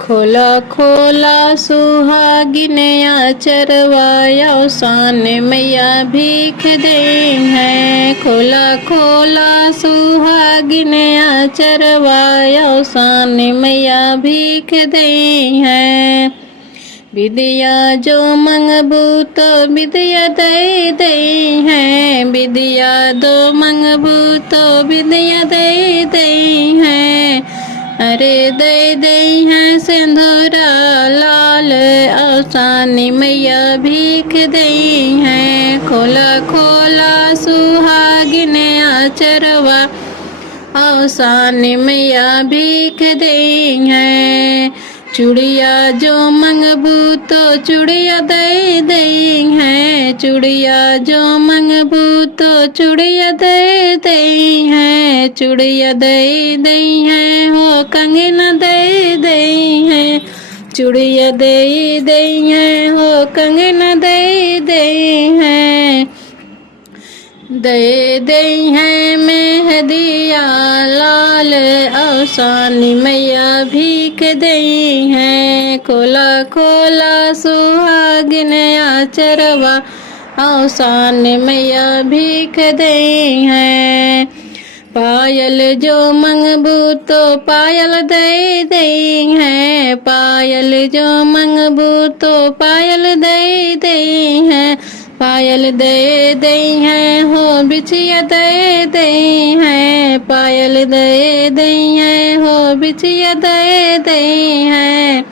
खोला खोला सुहागिन चरवाया सान मैया भीख दे हैं। खोला खोला सुहागिन चरवाया सान मैया भीख दे हैं। विद्या जो मंगबू तो विद्या दे दे हैं। विद्या दो मंगबू तो विद्या दे दे हैं। अरे दे दे हैं सिंदूरा लाल औसानी मैया भीख दे हैं। खोला खोला सुहागिन चरवा औसानी मैया भीख दे हैं। चूड़िया जो मंगबू तो चूड़िया दे दे हैं। चूड़िया जो मंगबू तो चूड़िया दे दे हैं। चूड़िया दे दे हैं हो कंगना दे दे हैं। चूड़िया दे दे हैं हो कंगना दे दे हैं। दे दे हैं मेहदिया लाल औसानी मैया भीख दे हैं। खोला खोला सुहागिन चरवा औसान मैया भीख दे हैं। पायल जो मंगबू तो पायल दे दे हैं। पायल जो मंगबू तो पायल दे दे हैं। पायल दे दे हैं हो बिछिया दे दे हैं। पायल दे दे हैं हो बिछिया दे दे हैं।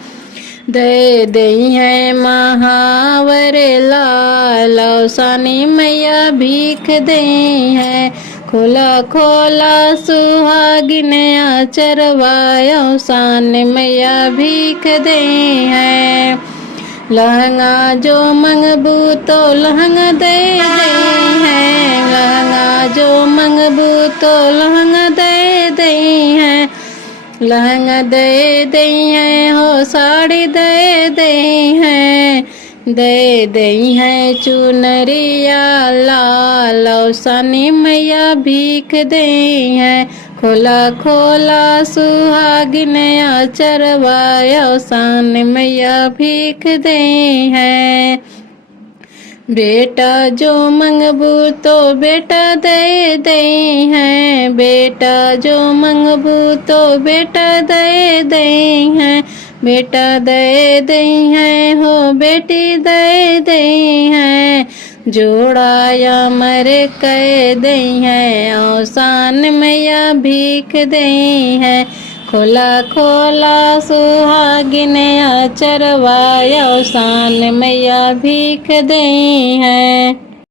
दे दे हैं महावर लाल औसानी मैया भीख दे हैं। खोला खोला सुहागिन चरवाया औसान मैया भीख दे हैं। लहंगा जो मंगबू तो लहंगा दे दे हैं। लहंगा जो मंगबू तो लहंगा दे दे हैं। लहंगा दे दे हैं हो साड़ी दे दे हैं। दे दे हैं चुनरिया लाल औसानी मैया भीख दे हैं। खोला खोला सुहागिन चरवाया औसान मैया भीख दे हैं। बेटा जो मंगबू तो बेटा दे दे हैं। बेटा जो मंगबू तो बेटा दे दे हैं। बेटा दे दे हैं हो बेटी दे दे हैं। जोड़ाया मर कह दे हैं औसान मैया भीख दे हैं। खोला खोला सुहागिन चरवाया औसान मैया भीख दे हैं।